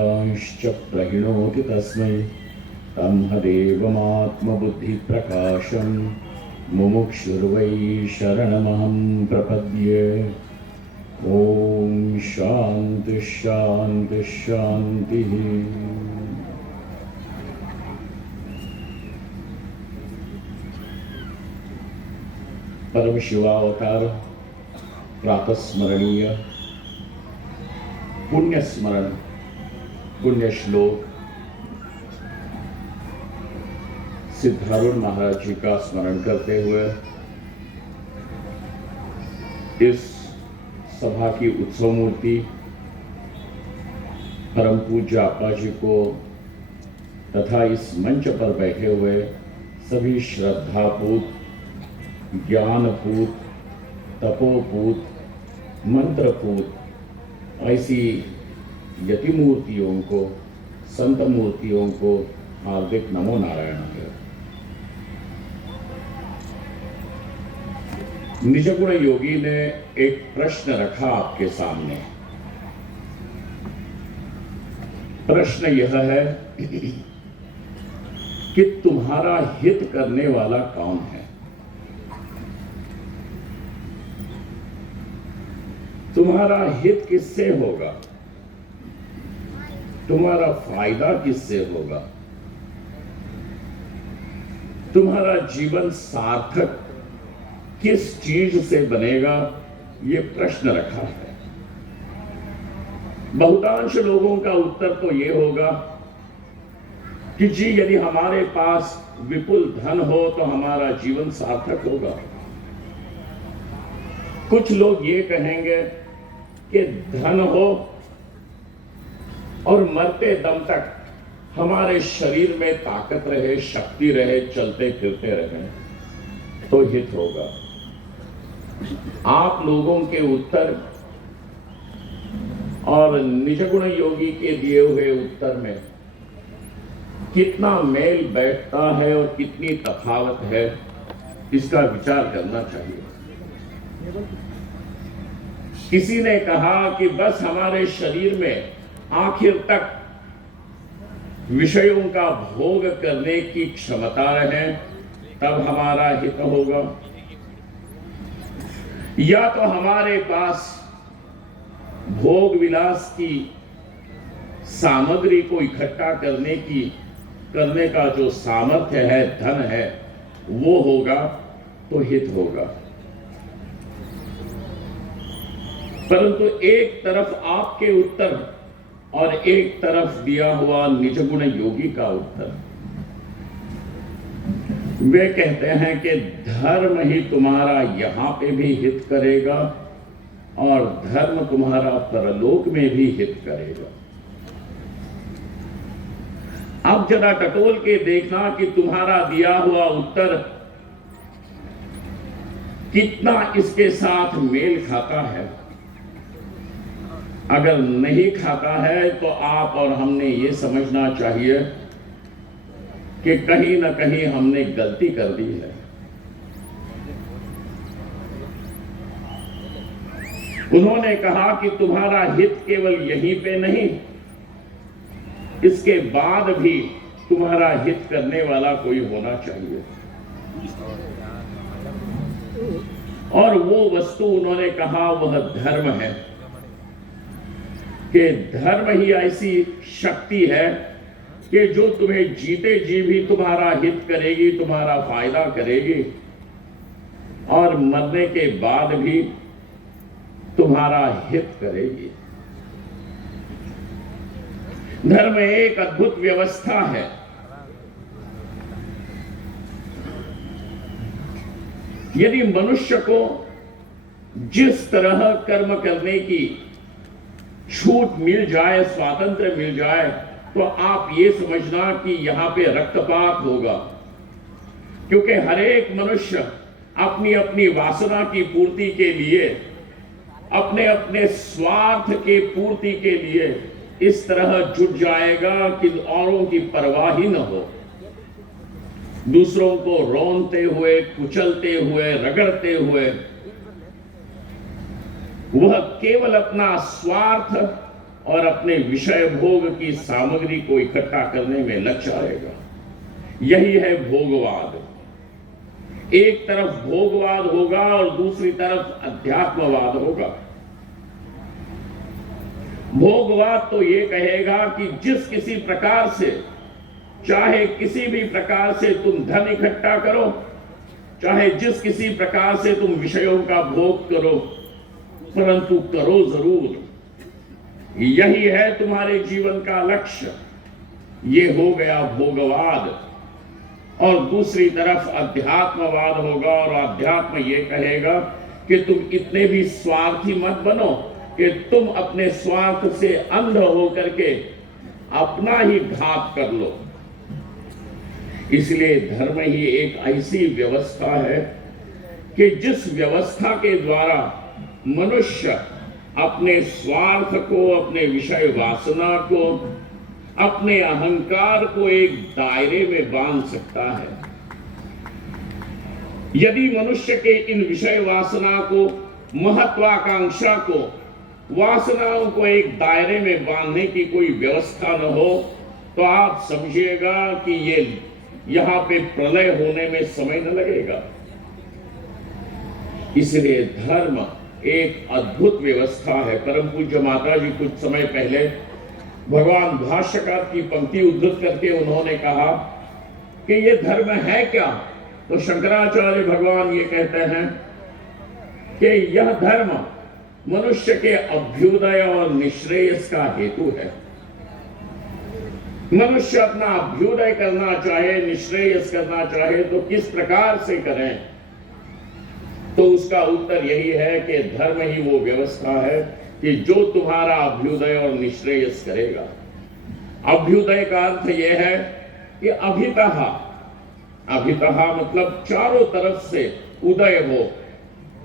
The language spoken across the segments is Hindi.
अंश्च प्रहिणोति तस्मै तन्मदेवमात्मबुद्धिप्रकाशं मुमुक्षुर्वै शरणमहं प्रपद्ये। ॐ शान्ति शान्ति शान्तिः। परम शिवावतार प्रातस्मरणीय पुण्य स्मरण पुण्य श्लोक सिद्धारूढ़ महाराज जी का स्मरण करते हुए इस सभा की उत्सव मूर्ति परम पूज्य आपा जी को तथा इस मंच पर बैठे हुए सभी श्रद्धापूत, ज्ञानपूत, तपोपूत, मंत्रपूत ऐसी यति मूर्तियों को, संत मूर्तियों को हार्दिक नमो नारायण है। निजगुण योगी ने एक प्रश्न रखा आपके सामने। प्रश्न यह है कि तुम्हारा हित करने वाला कौन है? तुम्हारा हित किससे होगा? तुम्हारा फायदा किससे होगा? तुम्हारा जीवन सार्थक किस चीज से बनेगा? ये प्रश्न रखा है। बहुतांश लोगों का उत्तर तो ये होगा कि जी यदि हमारे पास विपुल धन हो तो हमारा जीवन सार्थक होगा। कुछ लोग ये कहेंगे कि धन हो और मरते दम तक हमारे शरीर में ताकत रहे, शक्ति रहे, चलते फिरते रहे तो हित होगा। आप लोगों के उत्तर और निजगुण योगी के दिए हुए उत्तर में कितना मेल बैठता है और कितनी तफावत है, इसका विचार करना चाहिए। किसी ने कहा कि बस हमारे शरीर में आखिर तक विषयों का भोग करने की क्षमता रहे तब हमारा हित होगा, या तो हमारे पास भोग विलास की सामग्री को इकट्ठा करने का जो सामर्थ्य है, धन है, वो होगा तो हित होगा। परंतु एक तरफ आपके उत्तर और एक तरफ दिया हुआ निजगुण योगी का उत्तर। वे कहते हैं कि धर्म ही तुम्हारा यहां पे भी हित करेगा और धर्म तुम्हारा परलोक में भी हित करेगा। अब जरा टटोल के देखना कि तुम्हारा दिया हुआ उत्तर कितना इसके साथ मेल खाता है। अगर नहीं खाता है तो आप और हमने ये समझना चाहिए कि कहीं ना कहीं हमने गलती कर दी है। उन्होंने कहा कि तुम्हारा हित केवल यहीं पे नहीं, इसके बाद भी तुम्हारा हित करने वाला कोई होना चाहिए। और वो वस्तु उन्होंने कहा वह धर्म है कि धर्म ही ऐसी शक्ति है कि जो तुम्हें जीते जी भी तुम्हारा हित करेगी, तुम्हारा फायदा करेगी और मरने के बाद भी तुम्हारा हित करेगी। धर्म एक अद्भुत व्यवस्था है। यदि मनुष्य को जिस तरह कर्म करने की छूट मिल जाए, स्वातंत्र्य मिल जाए, तो आप ये समझना कि यहां पे रक्तपात होगा, क्योंकि हर एक मनुष्य अपनी अपनी वासना की पूर्ति के लिए, अपने अपने स्वार्थ के पूर्ति के लिए इस तरह जुट जाएगा कि औरों की परवाह ही न हो। दूसरों को रोनते हुए, कुचलते हुए, रगड़ते हुए वह केवल अपना स्वार्थ और अपने विषय भोग की सामग्री को इकट्ठा करने में लग जाएगा। यही है भोगवाद। एक तरफ भोगवाद होगा और दूसरी तरफ अध्यात्मवाद होगा। भोगवाद तो ये कहेगा कि जिस किसी प्रकार से, चाहे किसी भी प्रकार से तुम धन इकट्ठा करो, चाहे जिस किसी प्रकार से तुम विषयों का भोग करो, परंतु करो जरूर। यही है तुम्हारे जीवन का लक्ष्य। ये हो गया भोगवाद। और दूसरी तरफ अध्यात्मवाद होगा, और अध्यात्म ये कहेगा कि तुम इतने भी स्वार्थी मत बनो कि तुम अपने स्वार्थ से अंध होकर के अपना ही घात कर लो। इसलिए धर्म ही एक ऐसी व्यवस्था है कि जिस व्यवस्था के द्वारा मनुष्य अपने स्वार्थ को, अपने विषय वासना को, अपने अहंकार को एक दायरे में बांध सकता है। यदि मनुष्य के इन विषय वासना को, महत्वाकांक्षा को, वासनाओं को एक दायरे में बांधने की कोई व्यवस्था न हो, तो आप समझिएगा कि ये यहां पे प्रलय होने में समय न लगेगा। इसलिए धर्म एक अद्भुत व्यवस्था है। परम पूज्य माता जी कुछ समय पहले भगवान भाष्यकार की पंक्ति उद्धृत करके उन्होंने कहा कि ये धर्म है क्या? तो शंकराचार्य भगवान ये कहते हैं कि यह धर्म मनुष्य के अभ्युदय और निश्रेयस का हेतु है। मनुष्य अपना अभ्युदय करना चाहे, निश्रेयस करना चाहे तो किस प्रकार से करें? तो उसका उत्तर यही है कि धर्म ही वो व्यवस्था है कि जो तुम्हारा अभ्युदय और निश्रेयस करेगा। अभ्युदय का अर्थ यह है कि अभितः मतलब चारों तरफ से उदय हो,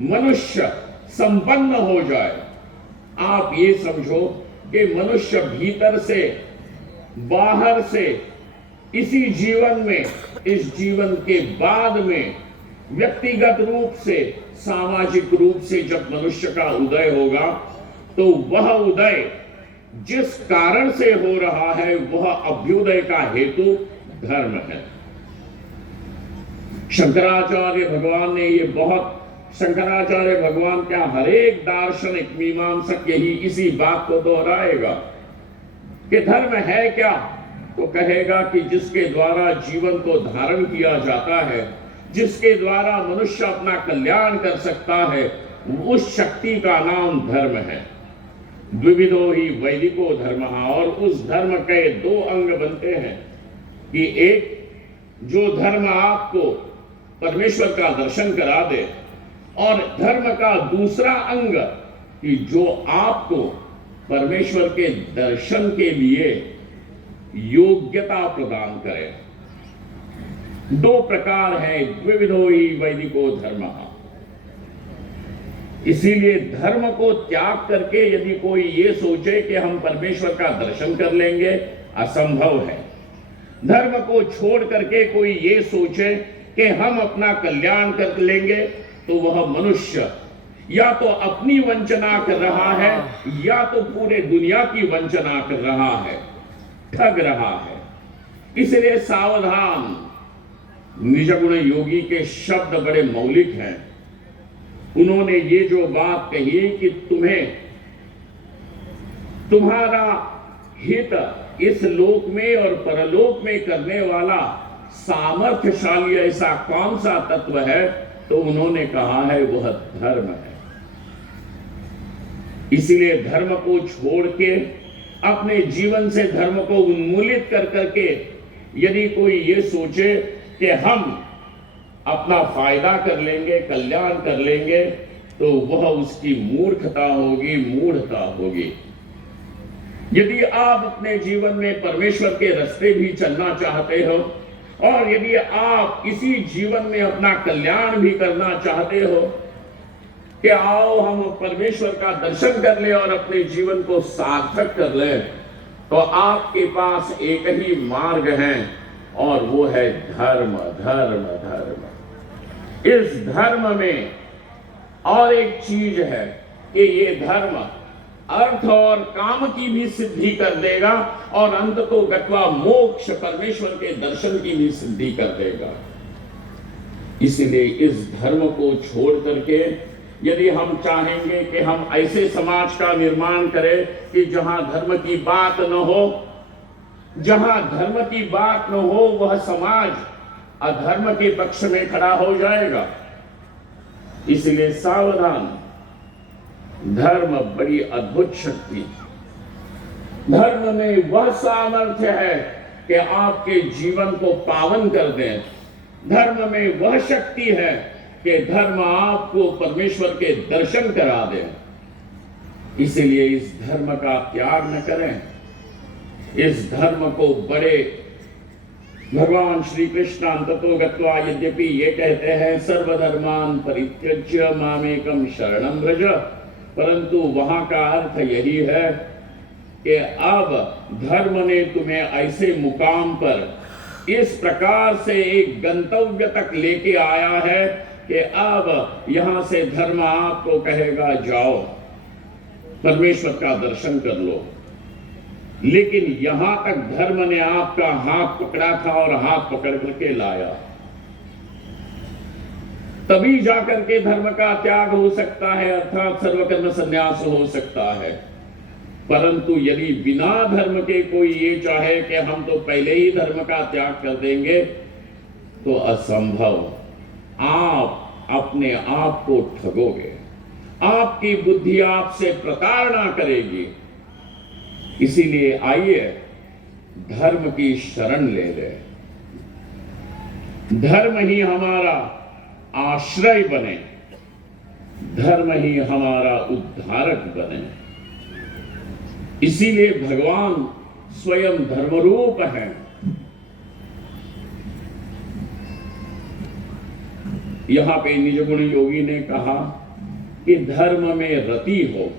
मनुष्य संपन्न हो जाए। आप ये समझो कि मनुष्य भीतर से, बाहर से, इसी जीवन में, इस जीवन के बाद में, व्यक्तिगत रूप से, सामाजिक रूप से जब मनुष्य का उदय होगा तो वह उदय जिस कारण से हो रहा है वह अभ्युदय का हेतु धर्म है। शंकराचार्य भगवान क्या हर एक दार्शनिक मीमांसक यही इसी बात को दोहराएगा कि धर्म है क्या? तो कहेगा कि जिसके द्वारा जीवन को धारण किया जाता है, जिसके द्वारा मनुष्य अपना कल्याण कर सकता है, उस शक्ति का नाम धर्म है। द्विविधो ही वैदिको धर्मः। और उस धर्म के दो अंग बनते हैं कि एक जो धर्म आपको परमेश्वर का दर्शन करा दे, और धर्म का दूसरा अंग कि जो आपको परमेश्वर के दर्शन के लिए योग्यता प्रदान करे। दो प्रकार है, द्विविधो ही वैदिको धर्मः। इसीलिए धर्म को त्याग करके यदि कोई ये सोचे कि हम परमेश्वर का दर्शन कर लेंगे, असंभव है। धर्म को छोड़ करके कोई ये सोचे कि हम अपना कल्याण कर लेंगे, तो वह मनुष्य या तो अपनी वंचना कर रहा है या तो पूरे दुनिया की वंचना कर रहा है, ठग रहा है। इसलिए सावधान। निजगुण योगी के शब्द बड़े मौलिक हैं। उन्होंने ये जो बात कही कि तुम्हारा हित इस लोक में और परलोक में करने वाला सामर्थ्यशाली ऐसा कौन सा तत्व है, तो उन्होंने कहा है वह धर्म है। इसीलिए धर्म को छोड़ के, अपने जीवन से धर्म को उन्मूलित कर करके यदि कोई ये सोचे कि हम अपना फायदा कर लेंगे, कल्याण कर लेंगे, तो वह उसकी मूर्खता होगी, मूढ़ता होगी। यदि आप अपने जीवन में परमेश्वर के रास्ते भी चलना चाहते हो, और यदि आप इसी जीवन में अपना कल्याण भी करना चाहते हो कि आओ हम परमेश्वर का दर्शन कर ले और अपने जीवन को सार्थक कर ले, तो आपके पास एक ही मार्ग है, और वो है धर्म, धर्म, धर्म। इस धर्म में और एक चीज है कि ये धर्म अर्थ और काम की भी सिद्धि कर देगा और अंत तो गत्वा मोक्ष परमेश्वर के दर्शन की भी सिद्धि कर देगा। इसलिए इस धर्म को छोड़ करके यदि हम चाहेंगे कि हम ऐसे समाज का निर्माण करें कि जहां धर्म की बात न हो, जहां धर्म की बात न हो, वह समाज अधर्म के पक्ष में खड़ा हो जाएगा। इसलिए सावधान, धर्म बड़ी अद्भुत शक्ति, धर्म में वह सामर्थ्य है कि आपके जीवन को पावन कर दे। धर्म में वह शक्ति है कि धर्म आपको परमेश्वर के दर्शन करा दे। इसलिए इस धर्म का त्याग न करें। इस धर्म को बड़े भगवान श्री कृष्ण अंततो गत्वा यद्यपि ये कहते हैं सर्वधर्मान परित्यज्य मामेकम शरणं व्रज, परंतु वहां का अर्थ यही है कि अब धर्म ने तुम्हें ऐसे मुकाम पर इस प्रकार से एक गंतव्य तक लेके आया है कि अब यहां से धर्म आपको कहेगा जाओ परमेश्वर का दर्शन कर लो। लेकिन यहां तक धर्म ने आपका हाथ पकड़ा था और हाथ पकड़ करके लाया, तभी जाकर के धर्म का त्याग हो सकता है, अर्थात सर्वकर्म संन्यास हो सकता है। परंतु यदि बिना धर्म के कोई ये चाहे कि हम तो पहले ही धर्म का त्याग कर देंगे, तो असंभव। आप अपने आप को ठगोगे, आपकी बुद्धि आपसे प्रताड़ना करेगी। इसीलिए आइए धर्म की शरण ले ले। धर्म ही हमारा आश्रय बने, धर्म ही हमारा उद्धारक बने। इसीलिए भगवान स्वयं धर्मरूप है। यहां पे निजगुण योगी ने कहा कि धर्म में रति हो।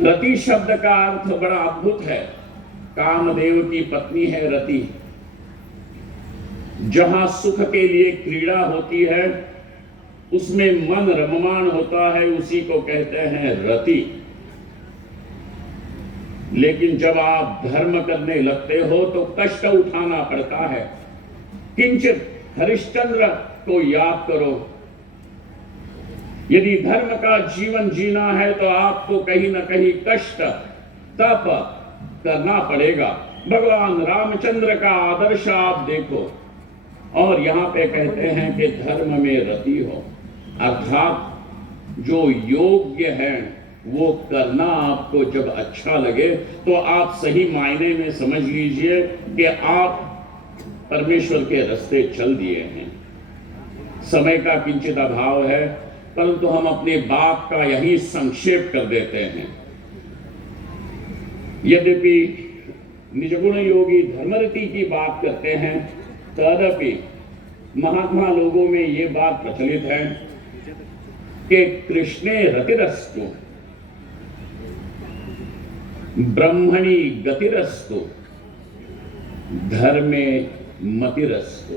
रति शब्द का अर्थ बड़ा अद्भुत है। कामदेव की पत्नी है रति। जहां सुख के लिए क्रीड़ा होती है, उसमें मन रममाण होता है, उसी को कहते हैं रति। लेकिन जब आप धर्म करने लगते हो तो कष्ट उठाना पड़ता है। किंचित हरिश्चंद्र को याद करो। यदि धर्म का जीवन जीना है तो आपको कहीं ना कहीं कष्ट तप करना पड़ेगा। भगवान रामचंद्र का आदर्श आप देखो, और यहां पे कहते हैं कि धर्म में रति हो, अर्थात जो योग्य है वो करना आपको जब अच्छा लगे तो आप सही मायने में समझ लीजिए कि आप परमेश्वर के रास्ते चल दिए हैं। समय का किंचित अभाव है, परंतु हम अपने बात का यही संक्षेप कर देते हैं। यद्यपि निजगुण योगी धर्मरति की बात करते हैं, तदपि महात्मा लोगों में ये बात प्रचलित है कि कृष्णे रतिरस्तु ब्रह्मणि गतिरस्तु धर्मे मतिरस्तु,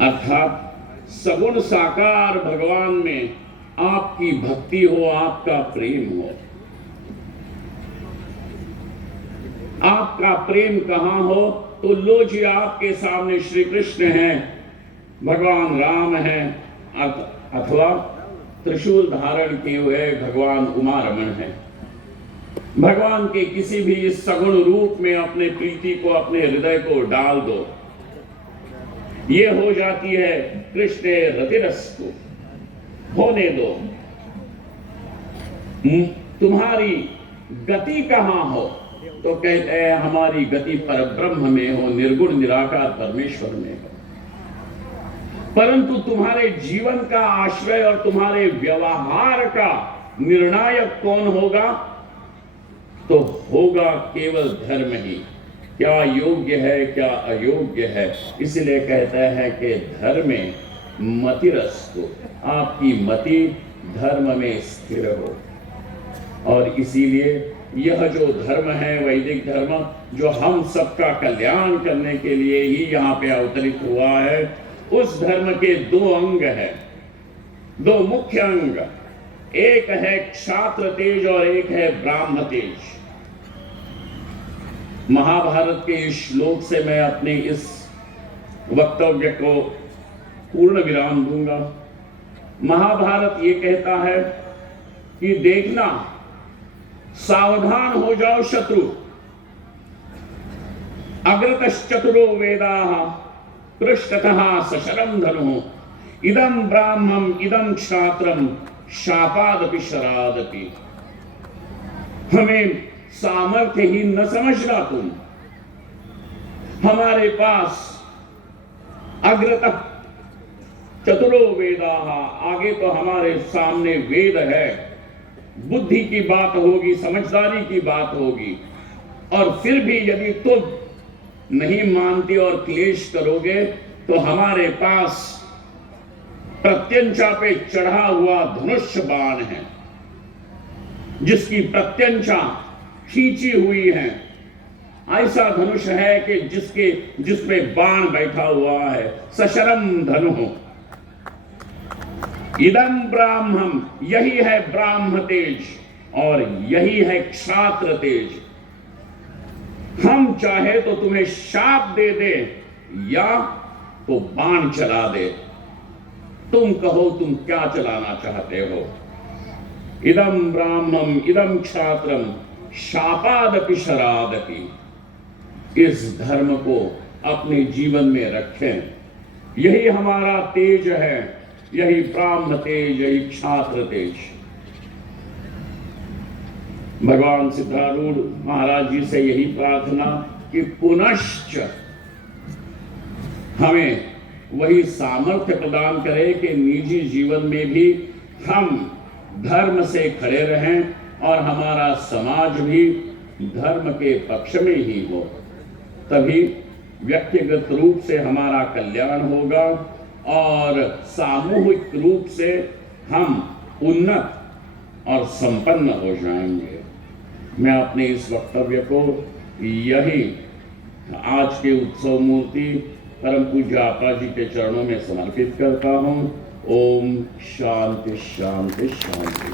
अर्थात सगुण साकार भगवान में आपकी भक्ति हो, आपका प्रेम हो। आपका प्रेम कहां हो तो लो जी आपके सामने श्री कृष्ण हैं, भगवान राम हैं, अथवा त्रिशूल धारण किए हुए भगवान उमा रमण हैं। भगवान के किसी भी इस सगुण रूप में अपने प्रीति को, अपने हृदय को डाल दो, ये हो जाती है कृष्ण रतिरस्तु। होने दो। तुम्हारी गति कहां हो तो कहते हैं हमारी गति परब्रह्म में हो, निर्गुण निराकार परमेश्वर में हो। परंतु तुम्हारे जीवन का आश्रय और तुम्हारे व्यवहार का निर्णायक कौन होगा तो होगा केवल धर्म ही। क्या योग्य है, क्या अयोग्य है, इसलिए कहता है कि धर्मे मतिरस्तु, आपकी मति धर्म में स्थिर हो। और इसीलिए यह जो धर्म है, वैदिक धर्म, जो हम सबका कल्याण करने के लिए ही यहाँ पे अवतरित हुआ है, उस धर्म के दो अंग हैं, दो मुख्य अंग। एक है क्षात्र तेज और एक है ब्राह्म तेज। महाभारत के इस श्लोक से मैं अपने इस वक्तव्य को पूर्ण विराम दूंगा। महाभारत ये कहता है कि देखना, सावधान हो जाओ शत्रु। अग्रतश्चतुरो वेदाः पृष्ठतः सशरं धनुः इदं ब्राह्मम् इदं क्षात्रं शापादपि शरादपि। हमें सामर्थ्य ही न समझना तुम। हमारे पास अग्रतः चतुरो वेदाः, आगे तो हमारे सामने वेद है, बुद्धि की बात होगी, समझदारी की बात होगी। और फिर भी यदि तुम नहीं मानते और क्लेश करोगे तो हमारे पास प्रत्यंचा पे चढ़ा हुआ धनुष बाण है, जिसकी प्रत्यंचा खींची हुई है। ऐसा धनुष है कि जिसमें बाण बैठा हुआ है। सशरम धनु इदम ब्राह्मम, यही है ब्राह्म तेज और यही है क्षात्र तेज। हम चाहे तो तुम्हें शाप दे दे या तो बाण चला दे। तुम कहो तुम क्या चलाना चाहते हो। इदम ब्राह्मम इदम क्षात्रम शापादपि शरादपि। इस धर्म को अपने जीवन में रखें। यही हमारा तेज है, यही ब्राह्म तेज, यही क्षात्र तेज। भगवान सिद्धारूढ़ महाराज जी से यही प्रार्थना कि पुनश्च हमें वही सामर्थ्य प्रदान करे कि निजी जीवन में भी हम धर्म से खड़े रहें और हमारा समाज भी धर्म के पक्ष में ही हो। तभी व्यक्तिगत रूप से हमारा कल्याण होगा और सामूहिक रूप से हम उन्नत और संपन्न हो जाएंगे। मैं अपने इस वक्तव्य को यही आज के उत्सव मूर्ति परम पूज्य आपा जी के चरणों में समर्पित करता हूँ। ओम शांति शांति शांति।